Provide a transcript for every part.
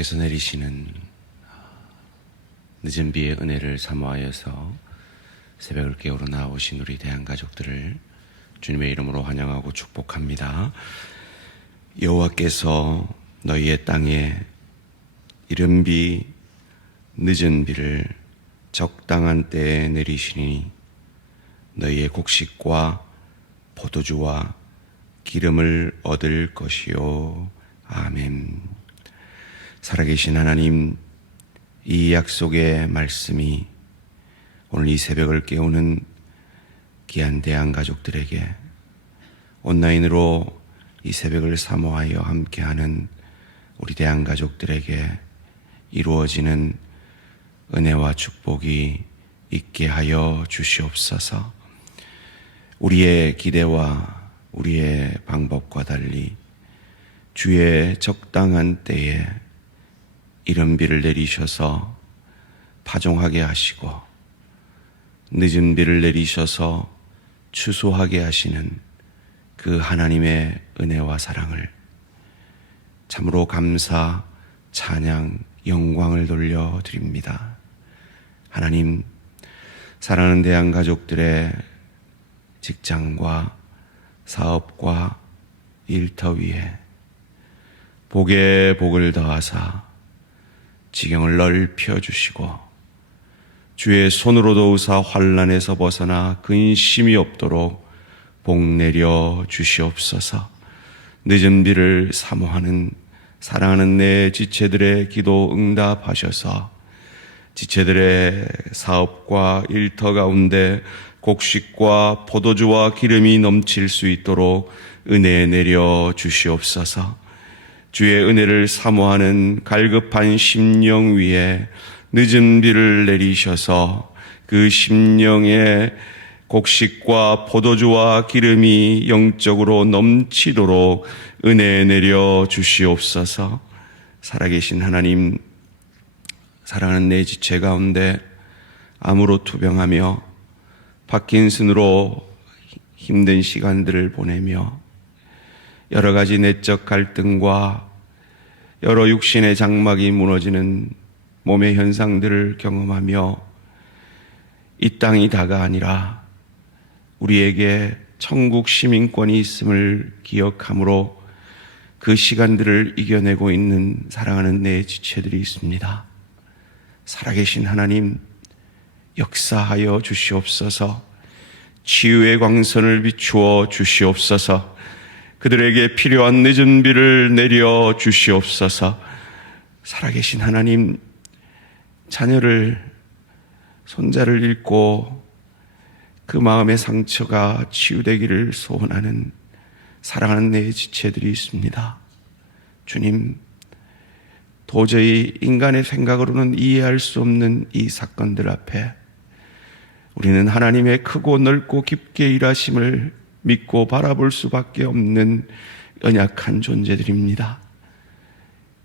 주께서 내리시는 늦은 비의 은혜를 사모하여서 새벽을 깨우러 나오신 우리 대한가족들을 주님의 이름으로 환영하고 축복합니다. 여호와께서 너희의 땅에 이른 비, 늦은 비를 적당한 때에 내리시니 너희의 곡식과 포도주와 기름을 얻을 것이요. 아멘. 살아계신 하나님, 이 약속의 말씀이 오늘 이 새벽을 깨우는 귀한 대한가족들에게 온라인으로 이 새벽을 사모하여 함께하는 우리 대한가족들에게 이루어지는 은혜와 축복이 있게 하여 주시옵소서. 우리의 기대와 우리의 방법과 달리 주의 적당한 때에 이른 비를 내리셔서 파종하게 하시고 늦은 비를 내리셔서 추수하게 하시는 그 하나님의 은혜와 사랑을 참으로 감사, 찬양, 영광을 돌려드립니다. 하나님, 사랑하는 대한가족들의 직장과 사업과 일터 위에 복에 복을 더하사 지경을 넓혀주시고 주의 손으로 도우사 환난에서 벗어나 근심이 없도록 복 내려 주시옵소서. 늦은 비를 사모하는 사랑하는 내 지체들의 기도 응답하셔서 지체들의 사업과 일터 가운데 곡식과 포도주와 기름이 넘칠 수 있도록 은혜 내려 주시옵소서. 주의 은혜를 사모하는 갈급한 심령 위에 늦은 비를 내리셔서 그 심령에 곡식과 포도주와 기름이 영적으로 넘치도록 은혜 내려 주시옵소서. 살아계신 하나님, 사랑하는 내 지체 가운데 암으로 투병하며 파킨슨으로 힘든 시간들을 보내며 여러 가지 내적 갈등과 여러 육신의 장막이 무너지는 몸의 현상들을 경험하며 이 땅이 다가 아니라 우리에게 천국 시민권이 있음을 기억함으로 그 시간들을 이겨내고 있는 사랑하는 내 지체들이 있습니다. 살아계신 하나님, 역사하여 주시옵소서. 치유의 광선을 비추어 주시옵소서. 그들에게 필요한 늦은 비를 내려 주시옵소서. 살아계신 하나님, 자녀를, 손자를 잃고 그 마음의 상처가 치유되기를 소원하는 사랑하는 내 지체들이 있습니다. 주님, 도저히 인간의 생각으로는 이해할 수 없는 이 사건들 앞에 우리는 하나님의 크고 넓고 깊게 일하심을 믿고 바라볼 수밖에 없는 연약한 존재들입니다.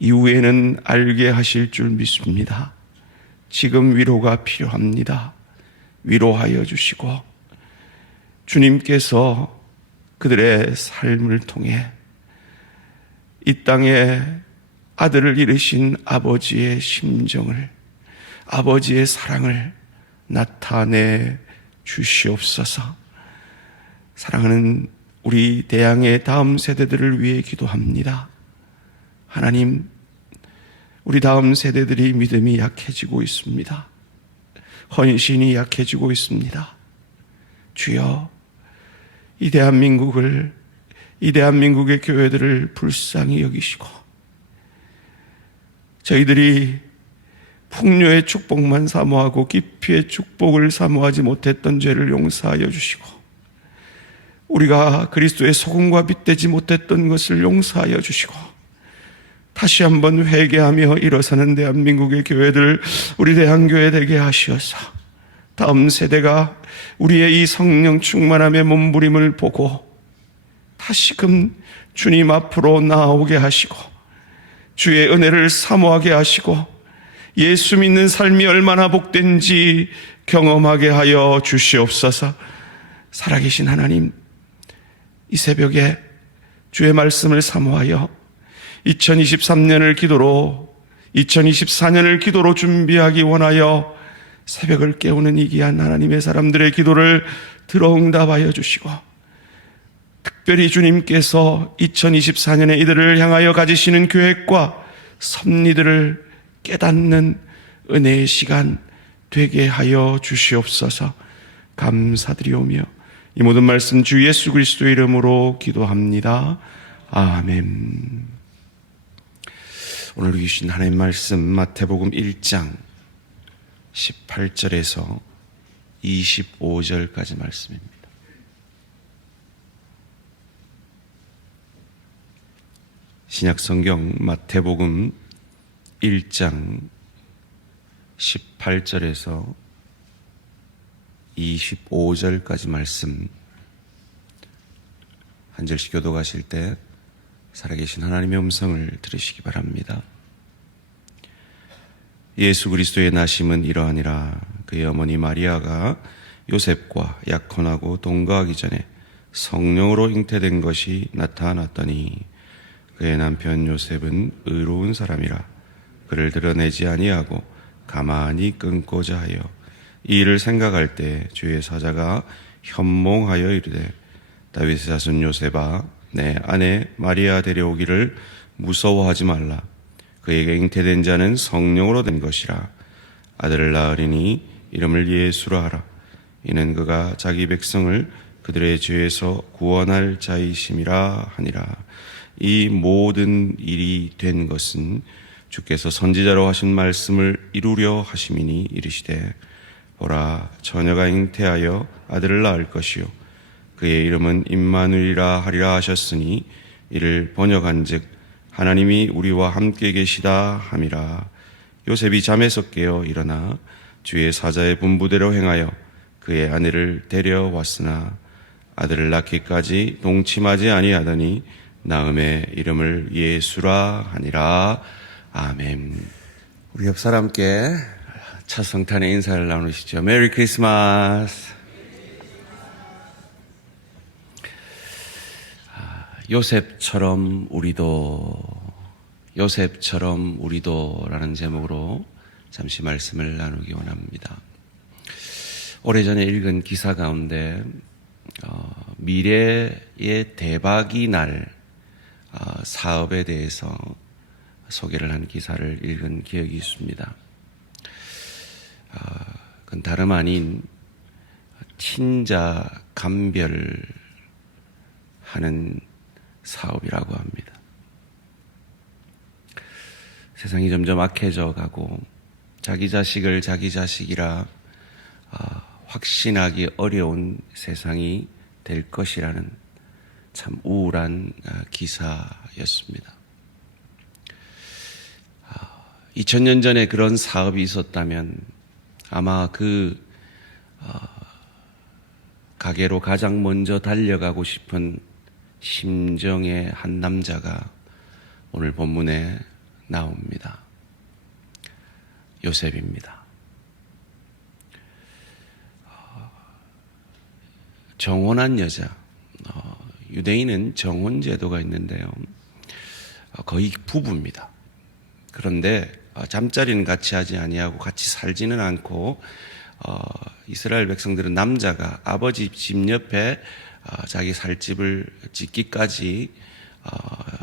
이후에는 알게 하실 줄 믿습니다. 지금 위로가 필요합니다. 위로하여 주시고 주님께서 그들의 삶을 통해 이 땅에 아들을 잃으신 아버지의 심정을, 아버지의 사랑을 나타내 주시옵소서. 사랑하는 우리 대양의 다음 세대들을 위해 기도합니다. 하나님, 우리 다음 세대들이 믿음이 약해지고 있습니다. 헌신이 약해지고 있습니다. 주여, 이 대한민국의 교회들을 불쌍히 여기시고 저희들이 풍요의 축복만 사모하고 깊이의 축복을 사모하지 못했던 죄를 용서하여 주시고 우리가 그리스도의 소금과 빛 되지 못했던 것을 용서하여 주시고 다시 한번 회개하며 일어서는 대한민국의 교회들, 우리 대한교회 되게 하시어서 다음 세대가 우리의 이 성령 충만함의 몸부림을 보고 다시금 주님 앞으로 나아오게 하시고 주의 은혜를 사모하게 하시고 예수 믿는 삶이 얼마나 복된지 경험하게 하여 주시옵소서. 살아계신 하나님, 이 새벽에 주의 말씀을 사모하여 2023년을 기도로 2024년을 기도로 준비하기 원하여 새벽을 깨우는 이 귀한 하나님의 사람들의 기도를 들어 응답하여 주시고, 특별히 주님께서 2024년에 이들을 향하여 가지시는 계획과 섭리들을 깨닫는 은혜의 시간 되게 하여 주시옵소서. 감사드리오며 이 모든 말씀 주 예수 그리스도의 이름으로 기도합니다. 아멘. 오늘 주신 하나님의 말씀 마태복음 1장 18절에서 25절까지 말씀입니다. 신약성경 마태복음 1장 18절에서 25절까지 말씀, 한 절씩 교독하실 때 살아계신 하나님의 음성을 들으시기 바랍니다. 예수 그리스도의 나심은 이러하니라. 그의 어머니 마리아가 요셉과 약혼하고 동거하기 전에 성령으로 잉태된 것이 나타났더니, 그의 남편 요셉은 의로운 사람이라 그를 드러내지 아니하고 가만히 끊고자 하여 이 일을 생각할 때 주의 사자가 현몽하여 이르되, 다윗의 자손 요셉아, 내 아내 마리아 데려오기를 무서워하지 말라. 그에게 잉태된 자는 성령으로 된 것이라. 아들을 낳으리니 이름을 예수라 하라. 이는 그가 자기 백성을 그들의 죄에서 구원할 자이심이라 하니라. 이 모든 일이 된 것은 주께서 선지자로 하신 말씀을 이루려 하심이니, 이르시되 보라, 처녀가 잉태하여 아들을 낳을 것이요 그의 이름은 임마누엘이라 하리라 하셨으니, 이를 번역한즉 하나님이 우리와 함께 계시다 함이라. 요셉이 잠에서 깨어 일어나 주의 사자의 분부대로 행하여 그의 아내를 데려왔으나 아들을 낳기까지 동침하지 아니하더니 낳음의 이름을 예수라 하니라. 아멘. 우리 옆 사람께 첫 성탄의 인사를 나누시죠. 메리 크리스마스. 요셉처럼 우리도 라는 제목으로 잠시 말씀을 나누기 원합니다. 오래전에 읽은 기사 가운데 미래의 대박이 날 사업에 대해서 소개를 한 기사를 읽은 기억이 있습니다. 그건 다름 아닌 친자 감별하는 사업이라고 합니다. 세상이 점점 악해져 가고 자기 자식을 자기 자식이라 확신하기 어려운 세상이 될 것이라는 참 우울한 기사였습니다. 2000년 전에 그런 사업이 있었다면 아마 그 가게로 가장 먼저 달려가고 싶은 심정의 한 남자가 오늘 본문에 나옵니다. 요셉입니다. 정혼한 여자, 유대인은 정혼 제도가 있는데요, 거의 부부입니다. 그런데 잠자리는 같이 하지 아니하고 같이 살지는 않고 이스라엘 백성들은 남자가 아버지 집 옆에 자기 살 집을 짓기까지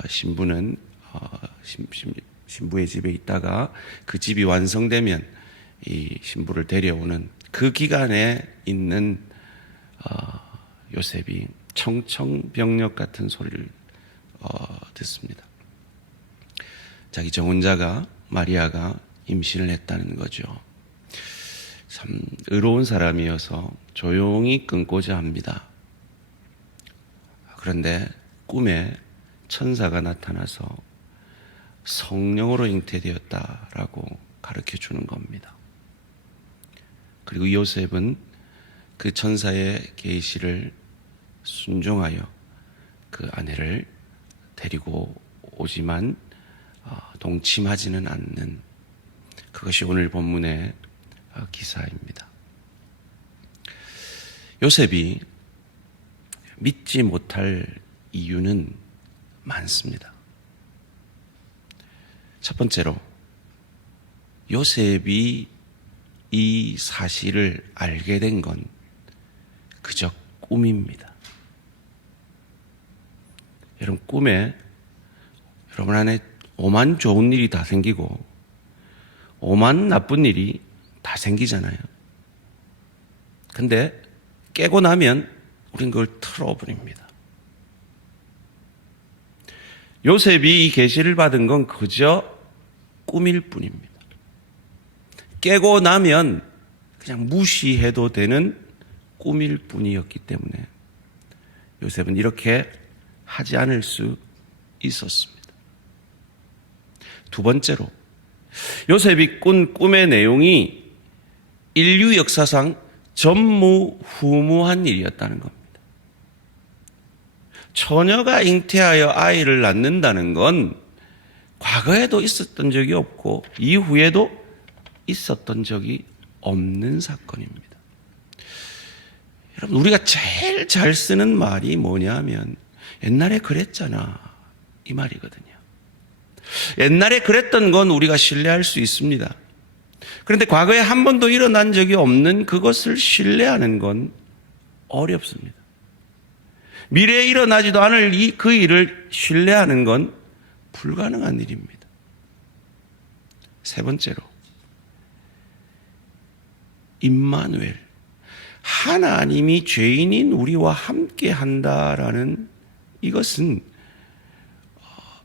신부는 신부의 집에 있다가 그 집이 완성되면 이 신부를 데려오는 그 기간에 있는 요셉이 청청병력 같은 소리를 듣습니다. 자기 정혼자가 마리아가 임신을 했다는 거죠. 참 의로운 사람이어서 조용히 끊고자 합니다. 그런데 꿈에 천사가 나타나서 성령으로 잉태되었다라고 가르쳐 주는 겁니다. 그리고 요셉은 그 천사의 계시를 순종하여 그 아내를 데리고 오지만 동침하지는 않는, 그것이 오늘 본문의 기사입니다. 요셉이 믿지 못할 이유는 많습니다. 첫 번째로 요셉이 이 사실을 알게 된 건 그저 꿈입니다. 여러분, 꿈에 여러분 안에 오만 좋은 일이 다 생기고 오만 나쁜 일이 다 생기잖아요. 근데 깨고 나면 우린 그걸 틀어버립니다. 요셉이 이 계시를 받은 건 그저 꿈일 뿐입니다. 깨고 나면 그냥 무시해도 되는 꿈일 뿐이었기 때문에 요셉은 이렇게 하지 않을 수 있었습니다. 두 번째로, 요셉이 꾼 꿈의 내용이 인류 역사상 전무후무한 일이었다는 겁니다. 처녀가 잉태하여 아이를 낳는다는 건 과거에도 있었던 적이 없고 이후에도 있었던 적이 없는 사건입니다. 여러분, 우리가 제일 잘 쓰는 말이 뭐냐면 옛날에 그랬잖아, 이 말이거든요. 옛날에 그랬던 건 우리가 신뢰할 수 있습니다. 그런데 과거에 한 번도 일어난 적이 없는 그것을 신뢰하는 건 어렵습니다. 미래에 일어나지도 않을 그 일을 신뢰하는 건 불가능한 일입니다. 세 번째로, 임마누엘, 하나님이 죄인인 우리와 함께 한다라는 이것은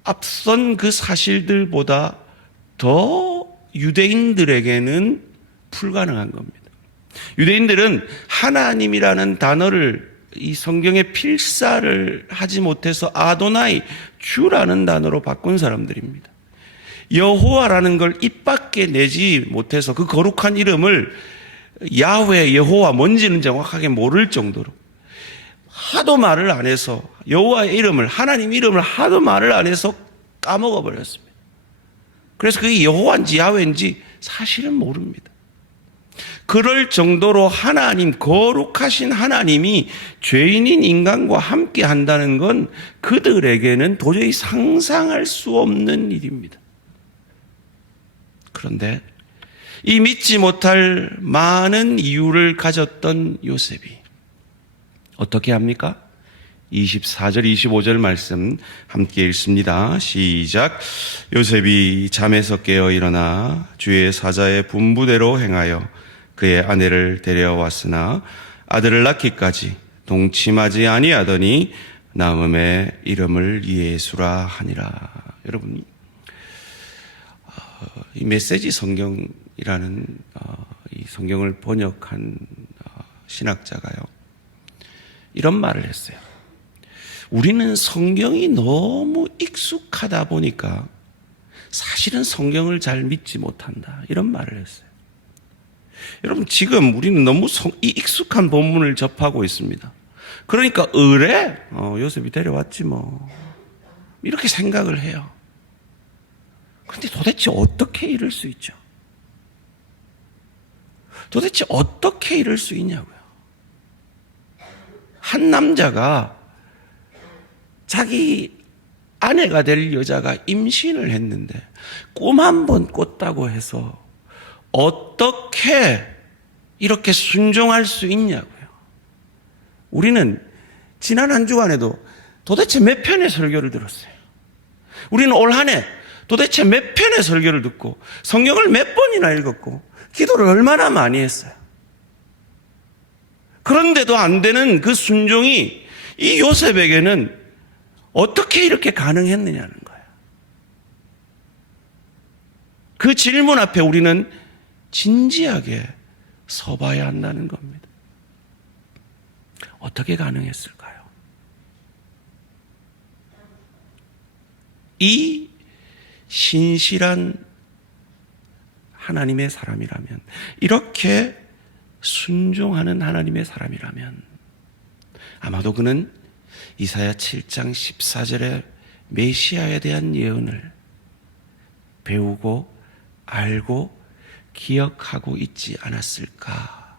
앞선 그 사실들보다 더 유대인들에게는 불가능한 겁니다. 유대인들은 하나님이라는 단어를 이 성경에 필사를 하지 못해서 아도나이, 주라는 단어로 바꾼 사람들입니다. 여호와라는 걸 입 밖에 내지 못해서 그 거룩한 이름을 야훼, 여호와 뭔지는 정확하게 모를 정도로 하도 말을 안 해서 여호와의 이름을, 하나님 이름을 하도 말을 안 해서 까먹어 버렸습니다. 그래서 그게 여호와인지 야훼인지 사실은 모릅니다. 그럴 정도로 하나님, 거룩하신 하나님이 죄인인 인간과 함께 한다는 건 그들에게는 도저히 상상할 수 없는 일입니다. 그런데 이 믿지 못할 많은 이유를 가졌던 요셉이 어떻게 합니까? 24절, 25절 말씀 함께 읽습니다. 시작. 요셉이 잠에서 깨어 일어나 주의 사자의 분부대로 행하여 그의 아내를 데려왔으나 아들을 낳기까지 동침하지 아니하더니 남음의 이름을 예수라 하니라. 여러분, 이 메시지 성경이라는 이 성경을 번역한 신학자가요, 이런 말을 했어요. 우리는 성경이 너무 익숙하다 보니까 사실은 성경을 잘 믿지 못한다, 이런 말을 했어요. 여러분, 지금 우리는 너무 이 익숙한 본문을 접하고 있습니다. 그러니까 의뢰, 요셉이 데려왔지 뭐, 이렇게 생각을 해요. 그런데 도대체 어떻게 이럴 수 있죠? 도대체 어떻게 이럴 수 있냐고요. 한 남자가 자기 아내가 될 여자가 임신을 했는데 꿈 한 번 꿨다고 해서 어떻게 이렇게 순종할 수 있냐고요. 우리는 지난 한 주간에도 도대체 몇 편의 설교를 들었어요. 우리는 올 한 해 도대체 몇 편의 설교를 듣고 성경을 몇 번이나 읽었고 기도를 얼마나 많이 했어요. 그런데도 안 되는 그 순종이 이 요셉에게는 어떻게 이렇게 가능했느냐는 거예요. 그 질문 앞에 우리는 진지하게 서봐야 한다는 겁니다. 어떻게 가능했을까요? 이 신실한 하나님의 사람이라면, 이렇게 순종하는 하나님의 사람이라면 아마도 그는 이사야 7장 14절의 메시아에 대한 예언을 배우고 알고 기억하고 있지 않았을까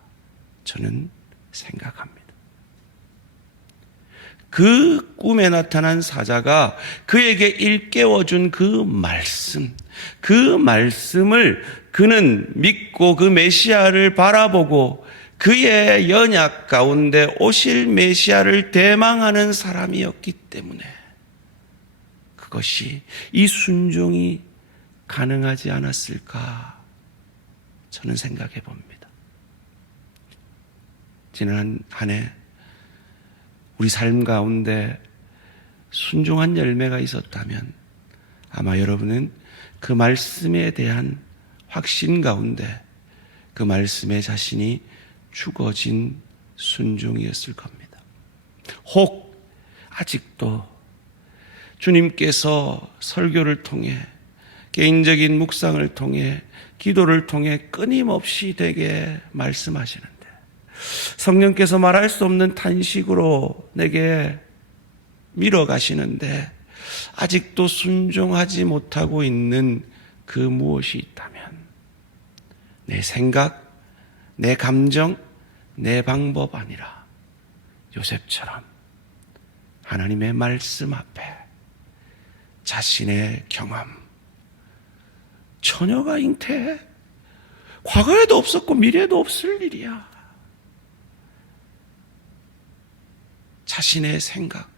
저는 생각합니다. 그 꿈에 나타난 사자가 그에게 일깨워준 그 말씀, 그 말씀을 그는 믿고 그 메시아를 바라보고 그의 연약 가운데 오실 메시아를 대망하는 사람이었기 때문에 그것이 이 순종이 가능하지 않았을까 저는 생각해 봅니다. 지난 한 해 우리 삶 가운데 순종한 열매가 있었다면 아마 여러분은 그 말씀에 대한 확신 가운데 그 말씀에 자신이 죽어진 순종이었을 겁니다. 혹 아직도 주님께서 설교를 통해 개인적인 묵상을 통해 기도를 통해 끊임없이 되게 말씀하시는데 성령께서 말할 수 없는 탄식으로 내게 밀어가시는데 아직도 순종하지 못하고 있는 그 무엇이 있다면 내 생각, 내 감정, 내 방법 아니라 요셉처럼 하나님의 말씀 앞에 자신의 경험, 처녀가 잉태해? 과거에도 없었고 미래에도 없을 일이야. 자신의 생각,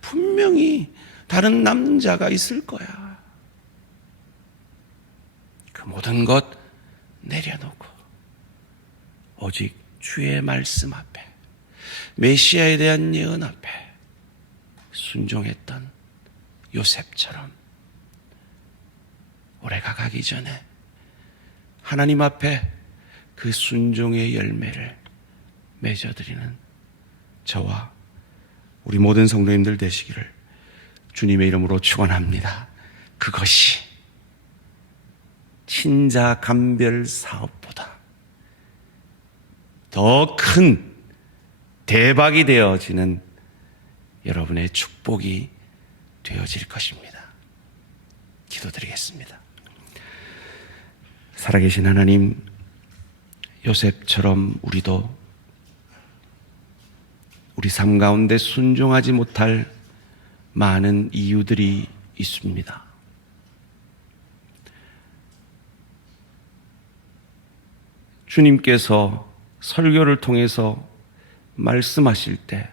분명히 다른 남자가 있을 거야. 그 모든 것 내려놓고 오직 주의 말씀 앞에 메시아에 대한 예언 앞에 순종했던 요셉처럼 올해가 가기 전에 하나님 앞에 그 순종의 열매를 맺어드리는 저와 우리 모든 성도님들 되시기를 주님의 이름으로 축원합니다. 그것이 친자 감별 사업보다 더 큰 대박이 되어지는 여러분의 축복이 되어질 것입니다. 기도드리겠습니다. 살아계신 하나님, 요셉처럼 우리도 우리 삶 가운데 순종하지 못할 많은 이유들이 있습니다. 주님께서 설교를 통해서 말씀하실 때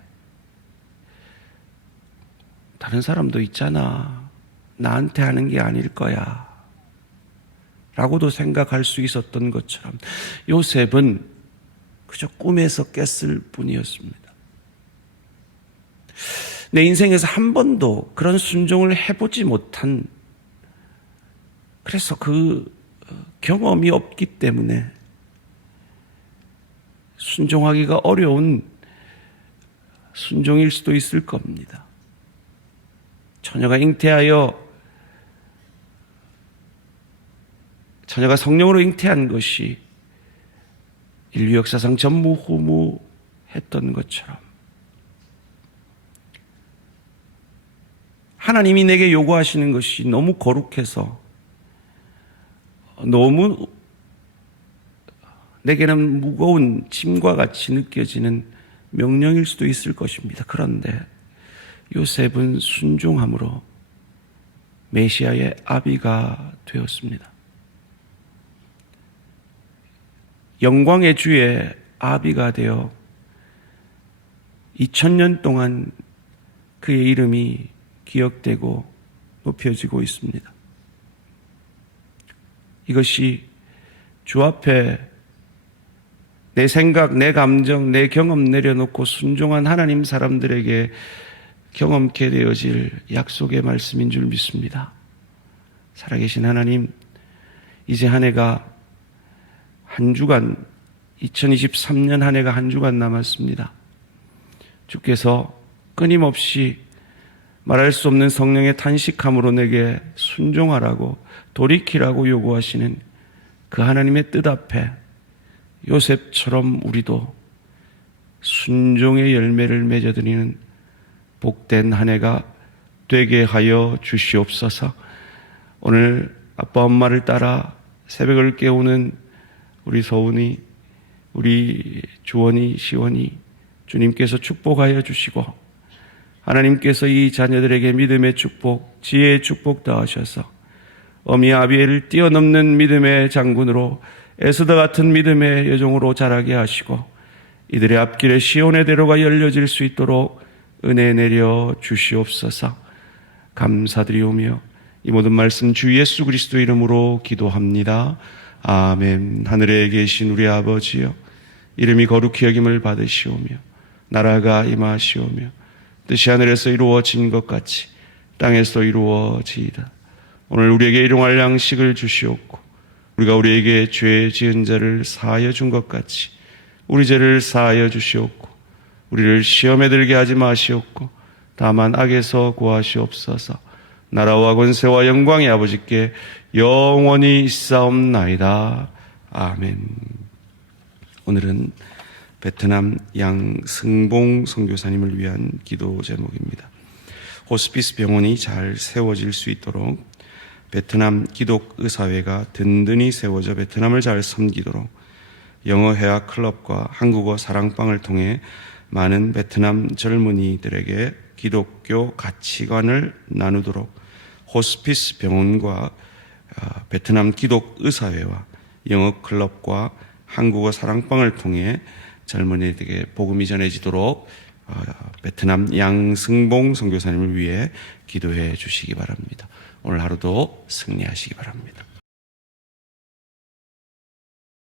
다른 사람도 있잖아. 나한테 하는 게 아닐 거야. 라고도 생각할 수 있었던 것처럼 요셉은 그저 꿈에서 깼을 뿐이었습니다. 내 인생에서 한 번도 그런 순종을 해보지 못한, 그래서 그 경험이 없기 때문에 순종하기가 어려운 순종일 수도 있을 겁니다. 처녀가 잉태하여 처녀가 성령으로 잉태한 것이 인류 역사상 전무후무했던 것처럼 하나님이 내게 요구하시는 것이 너무 거룩해서 너무 내게는 무거운 짐과 같이 느껴지는 명령일 수도 있을 것입니다. 그런데 요셉은 순종함으로 메시아의 아비가 되었습니다. 영광의 주의 아비가 되어 2000년 동안 그의 이름이 기억되고 높여지고 있습니다. 이것이 주 앞에 내 생각, 내 감정, 내 경험 내려놓고 순종한 하나님 사람들에게 경험케 되어질 약속의 말씀인 줄 믿습니다. 살아계신 하나님, 이제 한 해가 한 주간, 2023년 한 해가 한 주간 남았습니다. 주께서 끊임없이 말할 수 없는 성령의 탄식함으로 내게 순종하라고 돌이키라고 요구하시는 그 하나님의 뜻 앞에 요셉처럼 우리도 순종의 열매를 맺어드리는 복된 한 해가 되게 하여 주시옵소서. 오늘 아빠 엄마를 따라 새벽을 깨우는 우리 서운이, 우리 주원이, 시원이 주님께서 축복하여 주시고 하나님께서 이 자녀들에게 믿음의 축복, 지혜의 축복 더하셔서 어미 아비엘을 뛰어넘는 믿음의 장군으로 에스더 같은 믿음의 여종으로 자라게 하시고 이들의 앞길에 시온의 대로가 열려질 수 있도록 은혜 내려 주시옵소서. 감사드리오며 이 모든 말씀 주 예수 그리스도 이름으로 기도합니다. 아멘. 하늘에 계신 우리 아버지여, 이름이 거룩히 여김을 받으시오며 나라가 임하시오며 뜻이 하늘에서 이루어진 것 같이 땅에서 이루어지이다. 오늘 우리에게 일용할 양식을 주시옵고 우리가 우리에게 죄 지은 자를 사하여 준 것 같이 우리 죄를 사하여 주시옵고 우리를 시험에 들게 하지 마시옵고 다만 악에서 구하시옵소서. 나라와 권세와 영광이 아버지께 영원히 있사옵나이다. 아멘. 오늘은 베트남 양승봉 선교사님을 위한 기도 제목입니다. 호스피스 병원이 잘 세워질 수 있도록, 베트남 기독의사회가 든든히 세워져 베트남을 잘 섬기도록 영어 회화 클럽과 한국어 사랑방을 통해 많은 베트남 젊은이들에게 기독교 가치관을 나누도록 호스피스 병원과 베트남 기독의사회와 영어 클럽과 한국어 사랑방을 통해 젊은이들에게 복음이 전해지도록 베트남 양승봉 선교사님을 위해 기도해 주시기 바랍니다. 오늘 하루도 승리하시기 바랍니다.